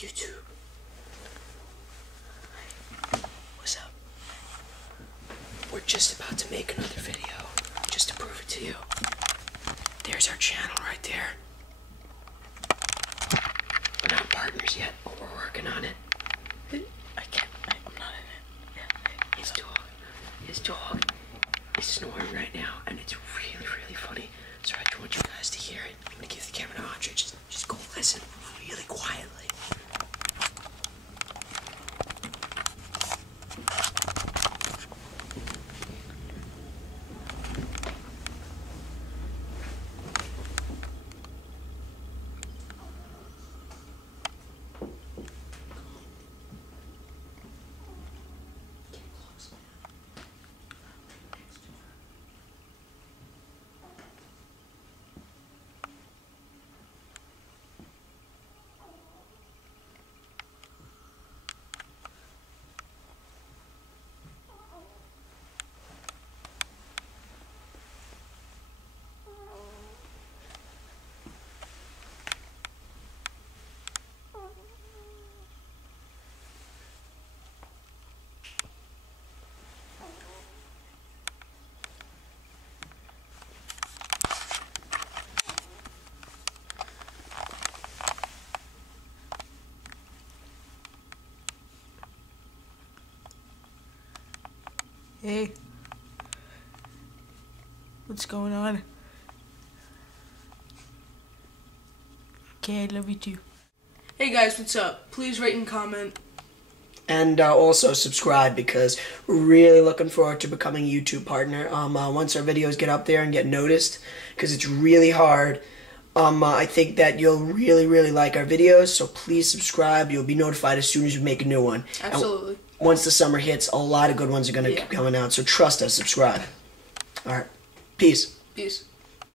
YouTube. What's up? We're just about to make another video, just to prove it to you. There's our channel right there. We're not partners yet, but we're working on it. I'm not in it. Yeah. His dog is snoring right now, and it's really, really funny. So I want you guys to hear it. I'm gonna give the camera to Andre. Just go listen really quietly. Hey, what's going on? Okay, I love you too. Hey guys, what's up? Please rate and comment. And also subscribe, because we're really looking forward to becoming a YouTube partner. Once our videos get up there and get noticed, because it's really hard. I think that you'll really, really like our videos, so please subscribe. You'll be notified as soon as we make a new one. Absolutely. And once the summer hits, a lot of good ones are going to keep coming out, so trust us, subscribe. Alright, peace. Peace.